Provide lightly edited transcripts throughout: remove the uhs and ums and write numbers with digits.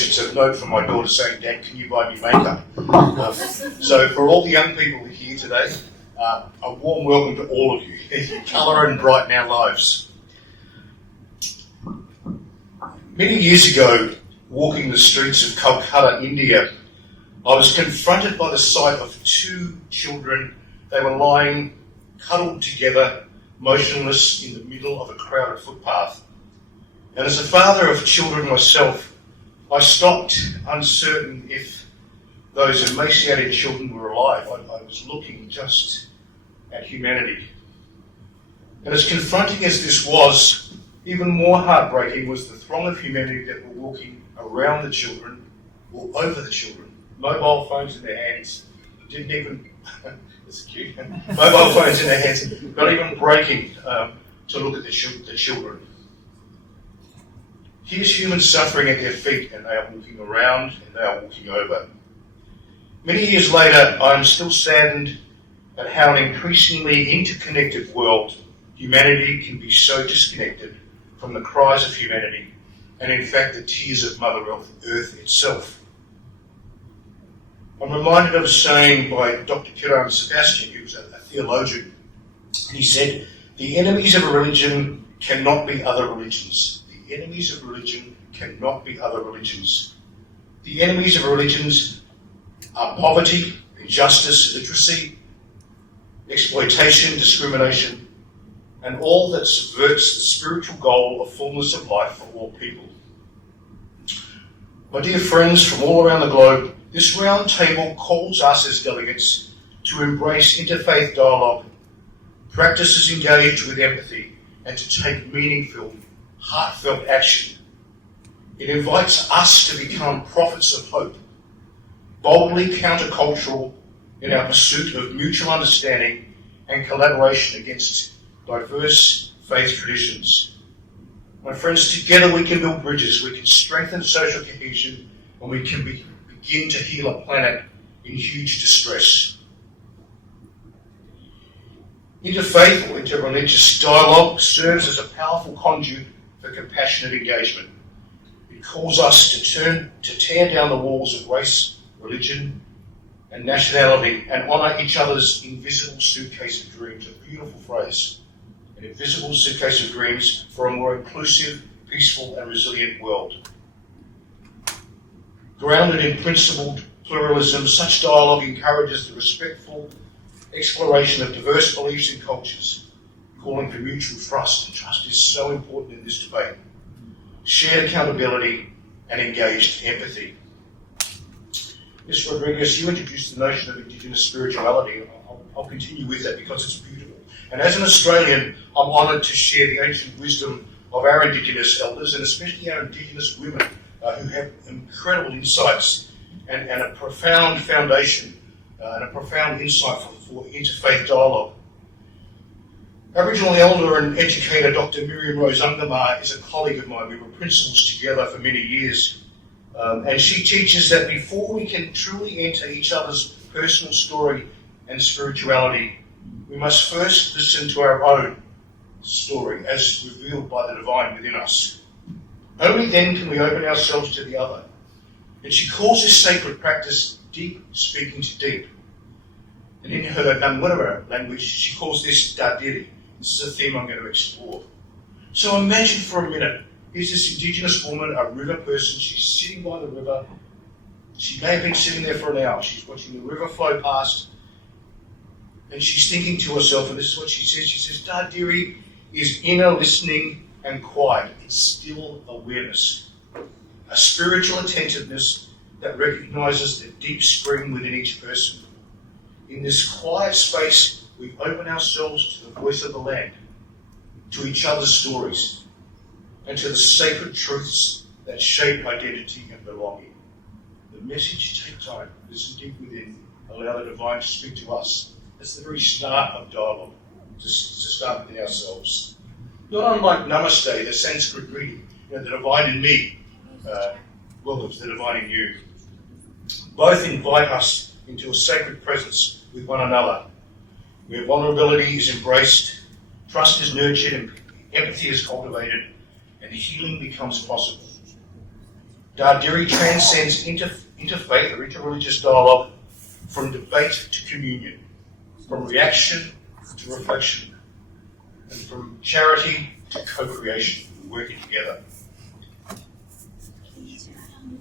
Yes, it's a note from my daughter saying, "Dad, can you buy me makeup?" So for all the young people here today, a warm welcome to all of you. You colour and brighten our lives. Many years ago, walking the streets of Calcutta, India, I was confronted by the sight of two children. They were lying cuddled together, motionless in the middle of a crowded footpath. And as a father of children myself, I stopped, uncertain if those emaciated children were alive. I was looking just at humanity. And as confronting as this was, even more heartbreaking was the throng of humanity that were walking around the children, or over the children, mobile phones in their hands, didn't even, that's cute, mobile phones in their hands, not even breaking to look at the children. Here's human suffering at their feet, and they are walking around and they are walking over. Many years later, I am still saddened at how an increasingly interconnected world, humanity can be so disconnected from the cries of humanity, and in fact the tears of Mother Earth itself. I'm reminded of a saying by Dr. Kiran Sebastian, who was a theologian. He said, "The enemies of a religion cannot be other religions. The enemies of religion cannot be other religions. The enemies of religions are poverty, injustice, illiteracy, exploitation, discrimination, and all that subverts the spiritual goal of fullness of life for all people." My dear friends from all around the globe, this round table calls us as delegates to embrace interfaith dialogue, practices engaged with empathy, and to take meaningful, heartfelt action. It invites us to become prophets of hope, boldly countercultural in our pursuit of mutual understanding and collaboration against diverse faith traditions. My friends, together we can build bridges, we can strengthen social cohesion, and we can begin to heal a planet in huge distress. Interfaith or interreligious dialogue serves as a powerful conduit for compassionate engagement. It calls us to tear down the walls of race, religion, and nationality and honour each other's invisible suitcase of dreams. A beautiful phrase. An invisible suitcase of dreams for a more inclusive, peaceful, and resilient world. Grounded in principled pluralism, such dialogue encourages the respectful exploration of diverse beliefs and cultures, calling for mutual trust. And trust is so important in this debate. Shared accountability and engaged empathy. Ms. Rodriguez, you introduced the notion of Indigenous spirituality. I'll continue with that because it's beautiful. And as an Australian, I'm honoured to share the ancient wisdom of our Indigenous elders, and especially our Indigenous women, who have incredible insights and a profound foundation and a profound insight for interfaith dialogue. Aboriginal elder and educator Dr. Miriam Rose Ungamar is a colleague of mine. We were principals together for many years. And she teaches that before we can truly enter each other's personal story and spirituality, we must first listen to our own story as revealed by the divine within us. Only then can we open ourselves to the other. And she calls this sacred practice deep speaking to deep. And in her Ngangwera language, she calls this Dadiri. This is a theme I'm going to explore. So imagine for a minute, here's this Indigenous woman, a river person. She's sitting by the river. She may have been sitting there for an hour. She's watching the river flow past. And she's thinking to herself, and this is what she says. She says, Dadiri is inner listening and quiet. It's still awareness. A spiritual attentiveness that recognises the deep spring within each person. In this quiet space, we open ourselves to the voice of the land, to each other's stories, and to the sacred truths that shape identity and belonging. The message, take time, listen deep within, allow the divine to speak to us. That's the very start of dialogue, to start within ourselves. Not unlike Namaste, the Sanskrit greeting, the divine in me welcomes the divine in you. Both invite us into a sacred presence with one another, where vulnerability is embraced, trust is nurtured, and empathy is cultivated, and healing becomes possible. Dardiri transcends interfaith or interreligious dialogue from debate to communion, from reaction to reflection, and from charity to co-creation, working together.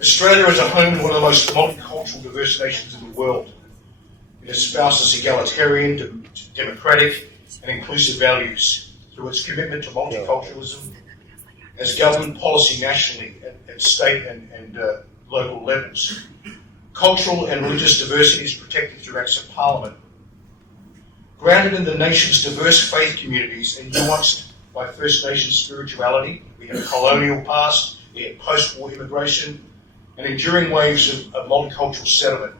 Australia is a home to one of the most multicultural, diverse nations in the world. It espouses egalitarian, democratic, and inclusive values through its commitment to multiculturalism as government policy nationally at state and local levels. Cultural and religious diversity is protected through acts of parliament. Grounded in the nation's diverse faith communities and nuanced by First Nations spirituality, we have a colonial past, we have post-war immigration, and enduring waves of multicultural settlement.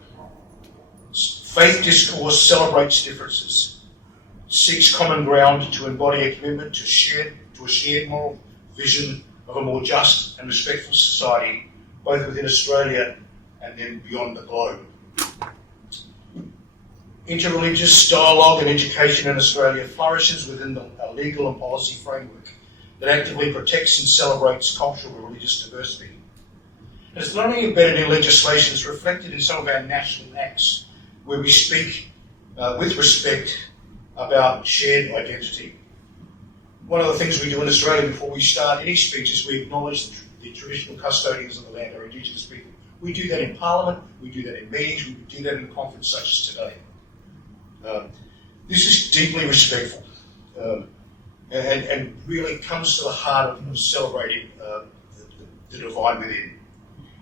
Faith discourse celebrates differences, seeks common ground to embody a commitment to a shared moral vision of a more just and respectful society, both within Australia and then beyond the globe. Interreligious dialogue and education in Australia flourishes within a legal and policy framework that actively protects and celebrates cultural and religious diversity. And it's not only embedded in legislation, it's reflected in some of our national acts, where we speak with respect about shared identity. One of the things we do in Australia before we start any speech is we acknowledge the traditional custodians of the land, our Indigenous people. We do that in Parliament, we do that in meetings, we do that in a conference such as today. This is deeply respectful and really comes to the heart of celebrating the divine within.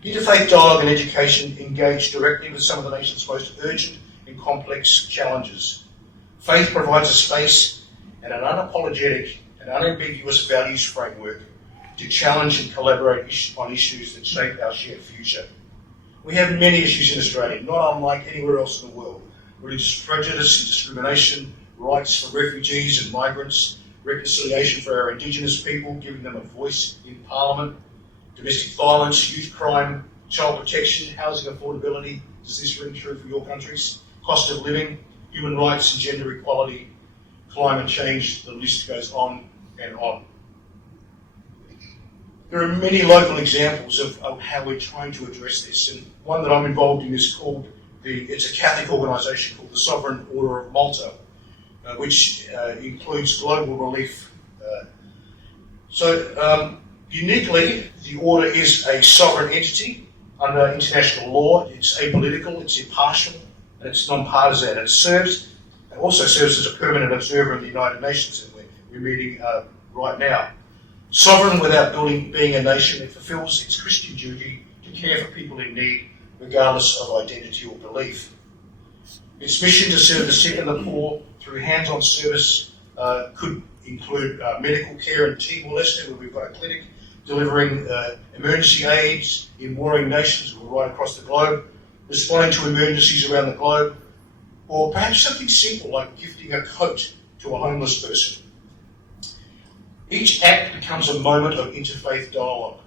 Interfaith dialogue and education engage directly with some of the nation's most urgent and complex challenges. Faith provides a space and an unapologetic and unambiguous values framework to challenge and collaborate on issues that shape our shared future. We have many issues in Australia, not unlike anywhere else in the world. Religious prejudice and discrimination, rights for refugees and migrants, reconciliation for our Indigenous people, giving them a voice in Parliament, domestic violence, youth crime, child protection, housing affordability. Does this ring true for your countries? Cost of living, human rights and gender equality, climate change, the list goes on and on. There are many local examples of how we're trying to address this, and one that I'm involved in is called it's a Catholic organisation called the Sovereign Order of Malta, which includes global relief. Uniquely, the order is a sovereign entity under international law. It's apolitical, it's impartial, and it's non-partisan. It also serves as a permanent observer of the United Nations, and we're meeting right now. Sovereign without being a nation, it fulfills its Christian duty to care for people in need, regardless of identity or belief. Its mission to serve the sick and the poor through hands-on service could include medical care in Timor-Leste, where we've got a clinic delivering emergency aids in warring nations right across the globe, responding to emergencies around the globe, or perhaps something simple like gifting a coat to a homeless person. Each act becomes a moment of interfaith dialogue.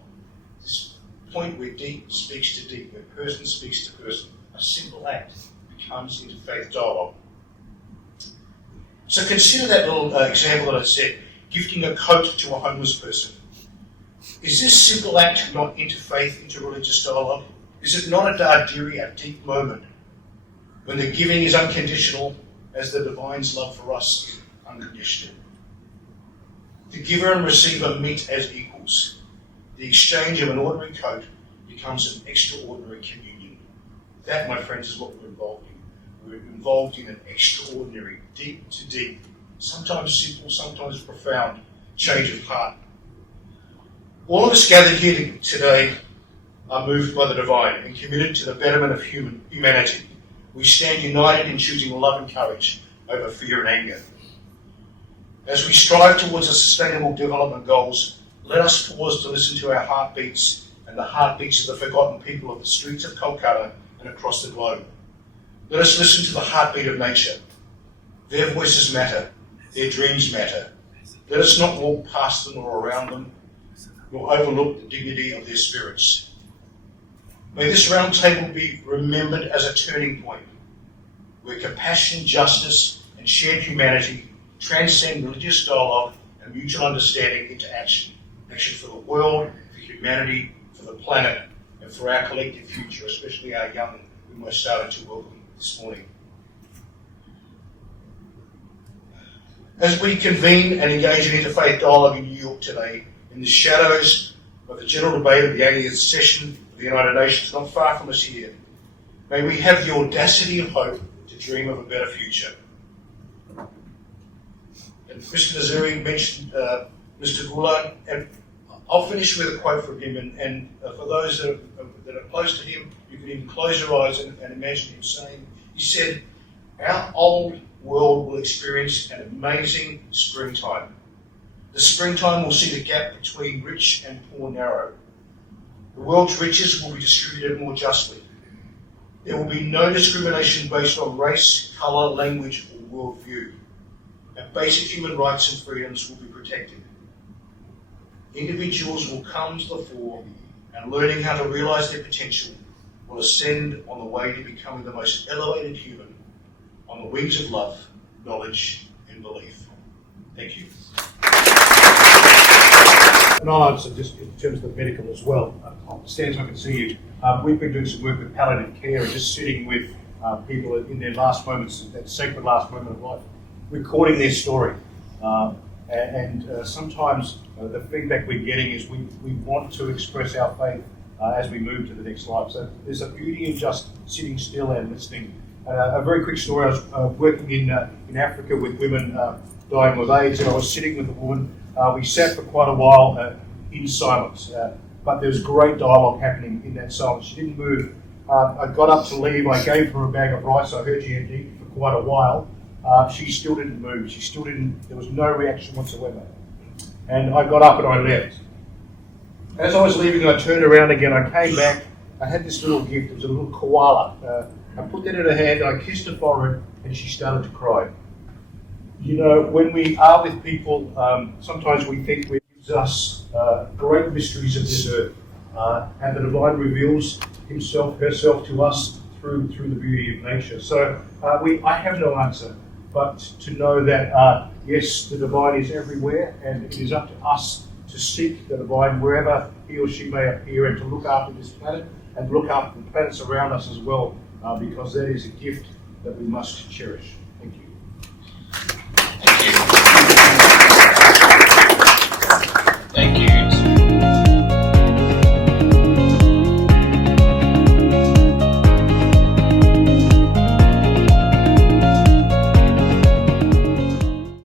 This point where deep speaks to deep, where person speaks to person. A simple act becomes interfaith dialogue. So consider that little example that I said, gifting a coat to a homeless person. Is this simple act not interfaith, interreligious dialogue? Is it not a dardiri, a deep moment, when the giving is unconditional as the divine's love for us is unconditional? The giver and receiver meet as equals. The exchange of an ordinary coat becomes an extraordinary communion. That, my friends, is what we're involved in. We're involved in an extraordinary, deep to deep, sometimes simple, sometimes profound change of heart. All of us gathered here today are moved by the divine and committed to the betterment of humanity. We stand united in choosing love and courage over fear and anger. As we strive towards the sustainable development goals, let us pause to listen to our heartbeats and the heartbeats of the forgotten people of the streets of Kolkata and across the globe. Let us listen to the heartbeat of nature. Their voices matter. Their dreams matter. Let us not walk past them or around them, nor overlook the dignity of their spirits. May this round table be remembered as a turning point, where compassion, justice, and shared humanity transcend religious dialogue and mutual understanding into action. Action for the world, for humanity, for the planet, and and for our collective future, especially our young, whom I started to welcome this morning. As we convene and engage in interfaith dialogue in New York today, in the shadows of the general debate of the 80th session of the United Nations, not far from us here, may we have the audacity and hope to dream of a better future. And Mr. Naziri mentioned Mr. Gula, and I'll finish with a quote from him, and for those that are close to him, you can even close your eyes and imagine him saying, he said, "Our old world will experience an amazing springtime. The springtime will see the gap between rich and poor narrow. The world's riches will be distributed more justly. There will be no discrimination based on race, colour, language, or worldview. And basic human rights and freedoms will be protected. Individuals will come to the fore, and learning how to realise their potential will ascend on the way to becoming the most elevated human on the wings of love, knowledge, and belief." Thank you. And I'll answer just in terms of the medical as well. Stan, I can see you. We've been doing some work with palliative care and just sitting with people in their last moments, that sacred last moment of life, recording their story. Sometimes the feedback we're getting is we want to express our faith as we move to the next life. So there's a beauty in just sitting still and listening. A very quick story, I was working in Africa with women dying with AIDS, and I was sitting with a woman. We sat for quite a while in silence, but there was great dialogue happening in that silence. She didn't move. I got up to leave, I gave her a bag of rice, I heard she had eaten for quite a while. She still didn't move, there was no reaction whatsoever. And I got up and I left. As I was leaving, I turned around again, I came back, I had this little gift, it was a little koala. I put that in her hand, I kissed her forehead, and she started to cry. You know, when we are with people, sometimes we think it gives us great mysteries of this earth, and the divine reveals himself, herself to us through the beauty of nature. So I have no answer, but to know that yes, the divine is everywhere, and it is up to us to seek the divine wherever he or she may appear, and to look after this planet and look after the planets around us as well, because that is a gift that we must cherish.